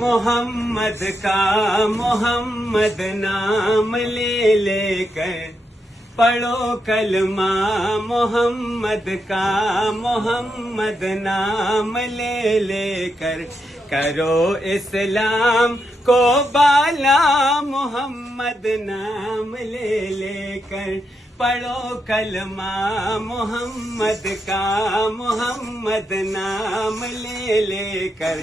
محمد کا محمد نام لے لے کر پڑھو کلمہ محمد کا محمد نام لے لے کر کرو اسلام کو بالا محمد نام لے لے کر پڑھو کلمہ محمد کا محمد نام لے لے کر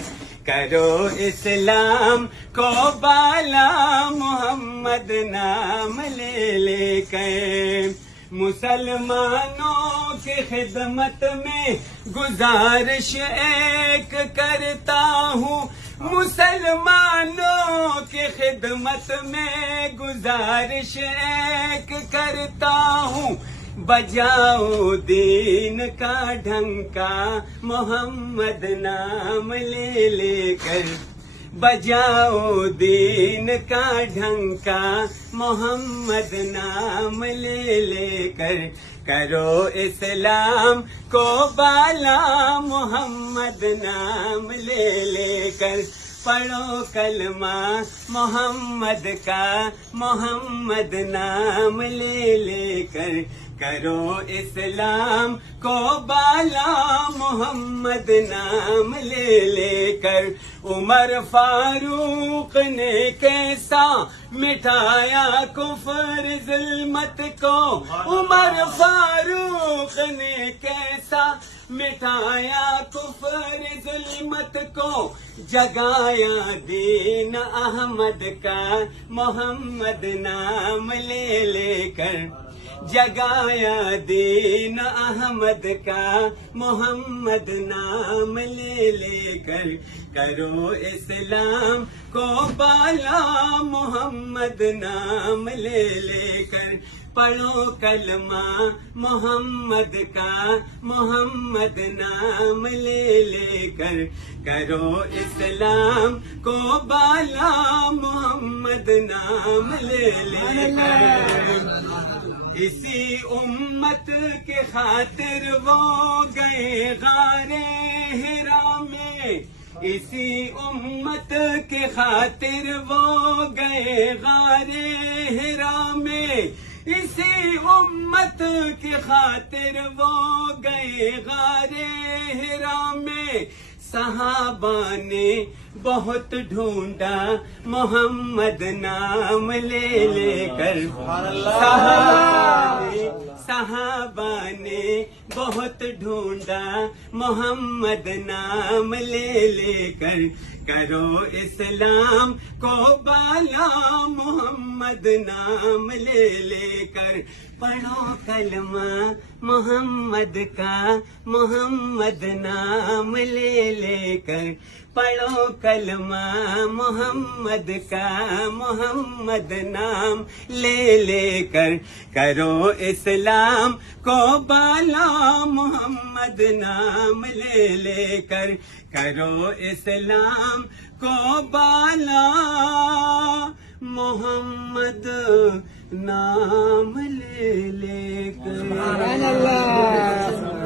کرو اسلام کو بالا محمد نام لے لے کر مسلمانوں کی خدمت میں گزارش ایک کرتا ہوں مسلمانوں کی خدمت میں گزارش ایک کرتا ہوں بجاؤ دین کا ڈھنکا محمد نام لے لے کر بجاؤ دین کا ڈھنکا محمد نام لے لے کر کرو اسلام کو بالا محمد نام لے لے کر پڑھو کلمہ محمد کا محمد نام لے لے کر کرو اسلام کو بالا محمد نام لے لے کر عمر فاروق نے کیسا مٹھایا کفر ظلمت کو عمر فاروق نے کیسا مٹھایا کفر ظلمت کو جگایا دین احمد کا محمد نام لے لے کر جگایا دین احمد کا محمد نام لے لے کر کرو اسلام کو بالا محمد نام لے لے کر پڑھو کلمہ محمد کا محمد نام لے لے کر کرو اسلام کو بالا محمد نام لے لے کر اسی امت کے خاطر وہ گئے غار حرا میں اسی امت کے خاطر وہ گئے غار حرا میں اسی امت کی خاطر وہ گئے غار حرا میں صحابہ نے بہت ڈھونڈا محمد نام لے لے کر صحابہ نے بہت ڈھونڈا محمد نام لے لے کر کرو اسلام کو بالا محمد نام لے لے کر پڑھو کلمہ محمد کا محمد نام لے لے کر پڑھو کلمہ محمد کا محمد نام لے لے کر کرو اسلام کو بالا محمد نام لے لے کر کرو اسلام کو بالا محمد نام لے لے کر